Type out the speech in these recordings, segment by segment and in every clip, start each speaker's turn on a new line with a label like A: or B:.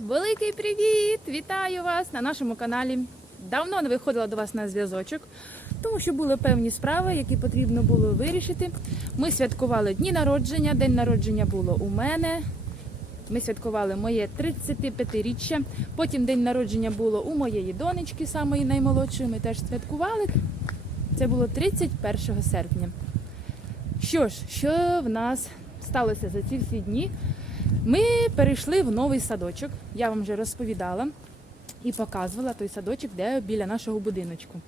A: Великий привіт! Вітаю вас на нашому каналі. Давно не виходила до вас на зв'язочок, тому що були певні справи, які потрібно було вирішити. Ми святкували дні народження. День народження було у мене. Ми святкували моє 35-річчя. Потім день народження було у моєї донечки, самої наймолодшої. Ми теж святкували. Це було 31 серпня. Що ж, що в нас сталося за ці всі дні? Ми перейшли в новий садочок. Я вам вже розповідала і показувала той садочок, де біля нашого будиночку.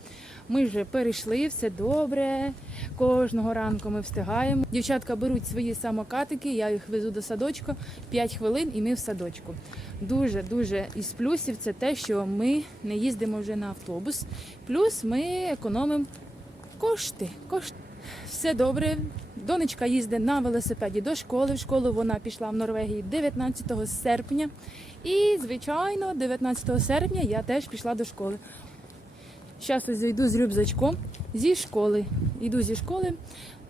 A: Ми вже перейшли, все добре. Кожного ранку ми встигаємо. Дівчатка беруть свої самокатики, я їх везу до садочку 5 хвилин, і ми в садочку. Дуже дуже із плюсів це те, що ми не їздимо вже на автобус. Плюс ми економимо кошти. кошти. Все добре. Донечка їздить на велосипеді до школи. В школу вона пішла в Норвегії 19 серпня. І, звичайно, 19 серпня я теж пішла до школи. Зараз ось зайду з рюкзачком зі школи. Йду зі школи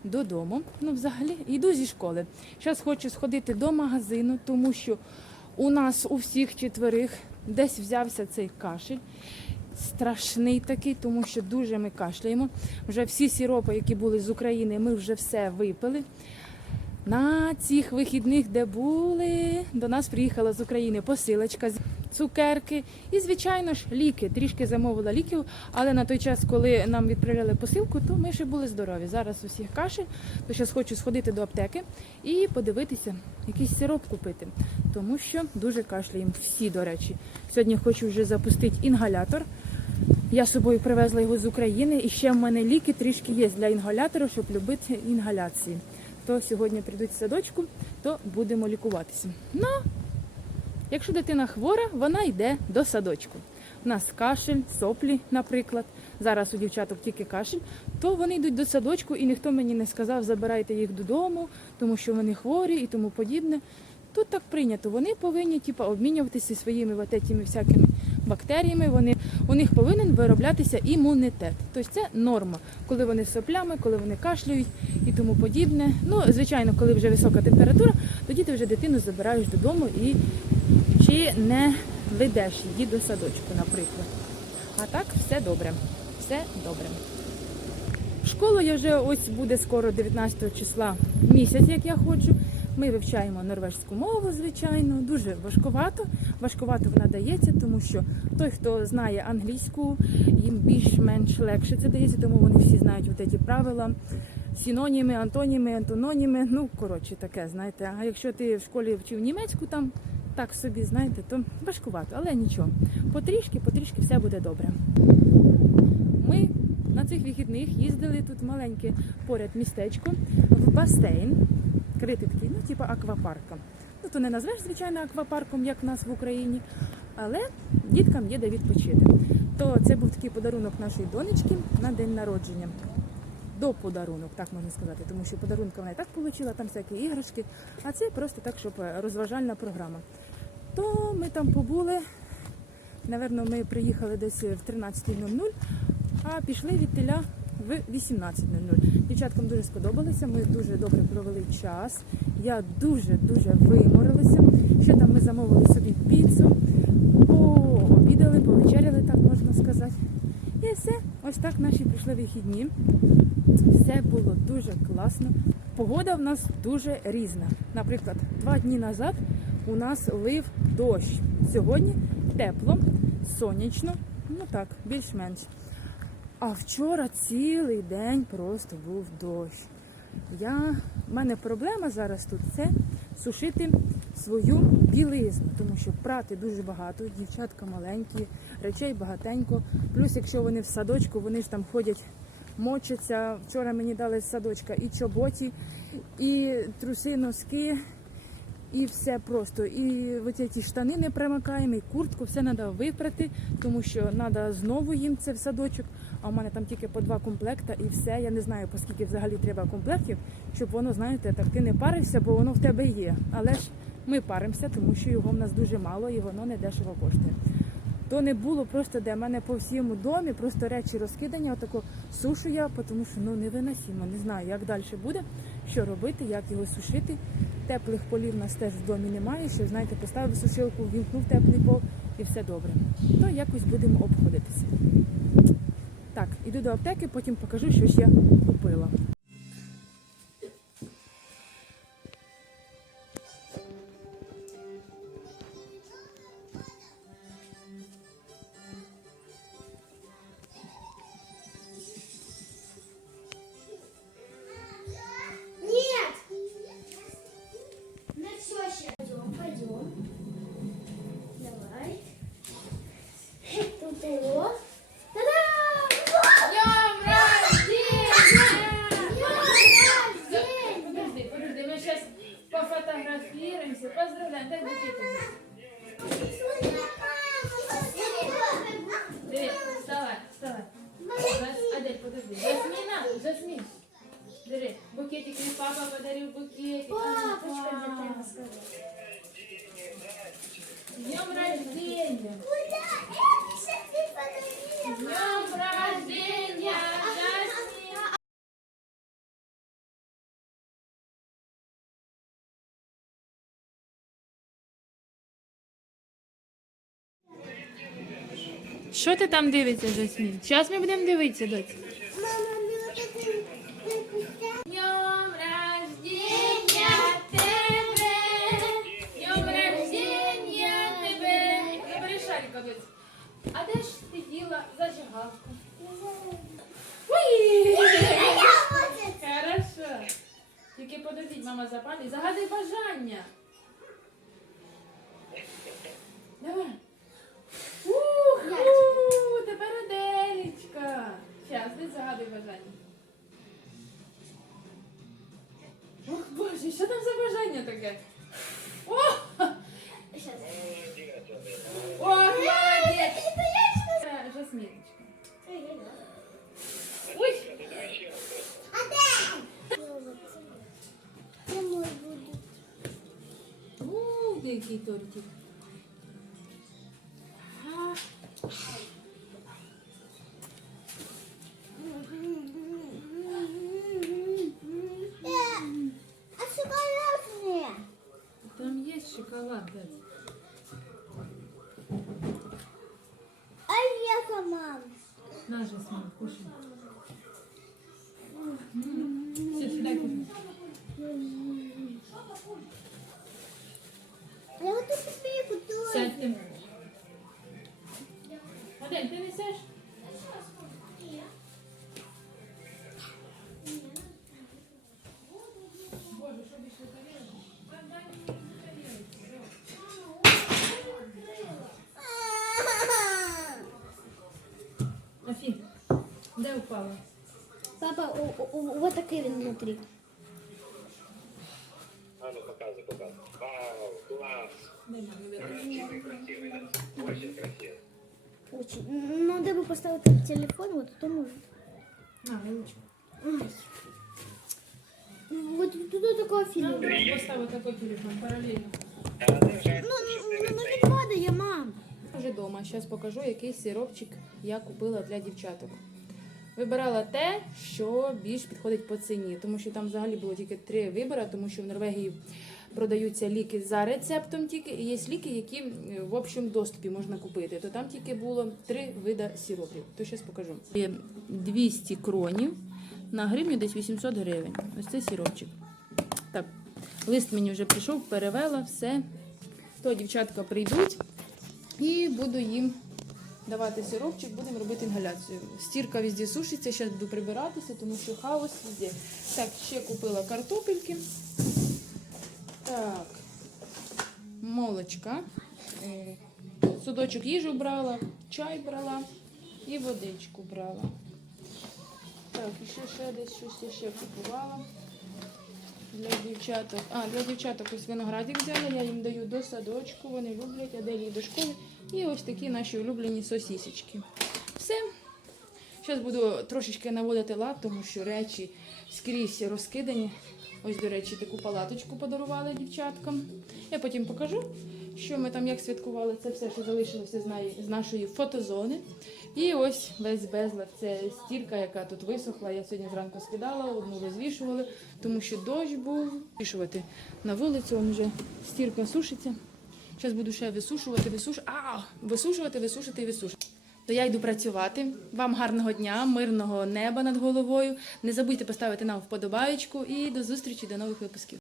A: додому. Ну, взагалі, йду зі школи. Зараз хочу сходити до магазину, тому що у нас у всіх четверих десь взявся цей кашель. Страшний такий, тому що дуже ми кашляємо. Вже всі сіропи, які були з України, ми вже все випили. На цих вихідних, де були, до нас приїхала з України посилочка, з- цукерки і, звичайно ж, ліки. Трішки замовила ліків, але на той час, коли нам відправляли посилку, то ми ще були здорові. Зараз усіх кашель, то зараз хочу сходити до аптеки і подивитися, якийсь сироп купити, тому що дуже кашляємо. Всі, до речі. Сьогодні хочу вже запустити інгалятор. Я з собою привезла його з України, і ще в мене ліки трішки є для інгалятора, щоб любити інгаляції. То сьогодні прийдуть в садочку, то будемо лікуватися. Ну, якщо дитина хвора, вона йде до садочку. У нас кашель, соплі, наприклад. Зараз у дівчаток тільки кашель, то вони йдуть до садочку, і ніхто мені не сказав, забирайте їх додому, тому що вони хворі і тому подібне. Тут так прийнято. Вони повинні типу, обмінюватися своїми вот этими всякими бактеріями. Вони у них повинен вироблятися імунітет. Тобто це норма, коли вони соплями, коли вони кашлюють і тому подібне. Ну, звичайно, коли вже висока температура, тоді ти вже дитину забираєш додому і чи не ведеш її до садочку, наприклад. А так все добре. Все добре. В школу я вже ось буде скоро 19 числа місяць, як я хочу. Ми вивчаємо норвежську мову, звичайно, дуже важкувато. Важкувато вона дається, тому що той, хто знає англійську, їм більш-менш легше це дається, тому вони всі знають от ці правила, синоніми, антоніми, антононіми. Ну, коротше, таке, знаєте. А якщо ти в школі вчив німецьку там так собі, знаєте, то важкувато, але нічого. Потрішки, потрішки все буде добре. Ми на цих вихідних їздили тут маленьке поряд містечко в басейн. Критий такий, ну, типу аквапарком. Ну, то не назвеш, звичайно, аквапарком, як в нас в Україні, але діткам є де відпочити. То це був такий подарунок нашої донечки на день народження. До подарунок, так можна сказати, тому що подарунка вона і так отримала, там всякі іграшки, а це просто так, щоб е, розважальна програма. То ми там побули. Наверно, ми приїхали десь в 13.00, а пішли від теля в 18.00. Дівчаткам дуже сподобалося, ми дуже добре провели час. Я дуже-дуже виморилася. Ще там ми замовили собі піцу, пообідали, повечеряли, так можна сказати. І все, ось так наші прийшли вихідні. Все було дуже класно. Погода в нас дуже різна. Наприклад, два дні назад у нас лив дощ. Сьогодні тепло, сонячно, ну так, більш-менш. А вчора цілий день просто був дощ. Я... У мене проблема зараз тут це сушити свою білизну, тому що прати дуже багато, дівчатка маленькі, речей багатенько. Плюс, якщо вони в садочку, вони ж там ходять, мочаться. Вчора мені дали з садочка і чоботі, і труси, носки, і все просто. І оці ті штани не примикаємо, і куртку, все треба випрати, тому що треба знову їм це в садочок. А у мене там тільки по два комплекта і все. Я не знаю, по скільки взагалі треба комплектів, щоб воно, знаєте, так ти не парився, бо воно в тебе є. Але ж ми паримося, тому що його в нас дуже мало і воно не дешево коштує. То не було просто де в мене по всьому домі, просто речі розкидані, отако сушу я, тому що ну невиносимо. Не знаю, як далі буде, що робити, як його сушити. Теплих полів у нас теж в домі немає. Що знаєте, поставив сушилку, вімкнув теплий пол і все добре. То якось будемо обходитися. Так, іду до аптеки, потім покажу, що я купила.
B: Пойдем, пойдем. Давай. Тут его.
A: Що ти там дивишся, Жасмін? Зараз ми будемо дивитися, доць.
B: Мама, вот.
A: Днем рождения тебе! Днем рождения тебе! Забери шарика, доць. А де ж ти діла зажигалку? Хорошо. Тільки подождіть, мама запалить. Загадай бажання. Давай. Аделечка. Щас, ти загадай бажання. Ох, Боже, що там за бажання таке? О!
B: Сейчас.
A: О, молодець!
B: Это я что?
A: Е, Жасміночка.
B: ли?
A: Ой!
B: А да! Я мой буду.
A: Ух, який тортик.
B: Я вот тут себе купила.
A: Сядьте. Адель, ти несеш? Боже, що більше тарілки? Там дай мені тарілки. Афін, де упала?
B: Папа, о- о- о- вот такие вот внутри.
C: Очень красивый, да? Очень красивый.
B: Очень. Надо бы поставить этот телефон, вот то может.
A: На, ручку.
B: Ай. Вот тут такой фильм.
A: Нам треба поставити такий телефон паралельно.
B: Ну, ну, ну не падає, мам.
A: Вже вдома. Зараз покажу, який сиропчик я купила для дівчаток. Вибирала те, що більш підходить по ціні, тому що там взагалі було тільки три вибори, тому що в Норвегії продаються ліки за рецептом тільки, є ліки, які е, в общому доступі можна купити. То там тільки було три вида сиропів. То зараз покажу. Є 200 кронів на гривню десь 800 гривень. Ось це сиропчик. Так, лист мені вже прийшов, перевела все. То дівчатка прийдуть і буду їм давати сиропчик, будемо робити інгаляцію. Стірка везде сушиться, зараз буду прибиратися, тому що хаос везде. Так, ще купила картопельки. Так, молочка. Е, Судочок їжу брала, чай брала і водичку брала. Так, і ще, ще десь щось я ще купувала. Для дівчаток. А, для дівчаток ось виноградик взяла, я їм даю до садочку, вони люблять, а далі до школи. І ось такі наші улюблені сосісечки. Все. Зараз буду трошечки наводити лад, тому що речі скрізь розкидані. Ось, до речі, таку палаточку подарували дівчаткам. Я потім покажу, що ми там як святкували. Це все, що залишилося з, нашої фотозони. І ось весь безлад. Це стірка, яка тут висохла. Я сьогодні зранку скидала, одну розвішували, тому що дощ був. Вішувати на вулицю, он вже стірка сушиться. Зараз буду ще висушувати, висушувати, а, висушувати, висушити і висушувати. То я йду працювати. Вам гарного дня, мирного неба над головою. Не забудьте поставити нам вподобаєчку і до зустрічі, до нових випусків.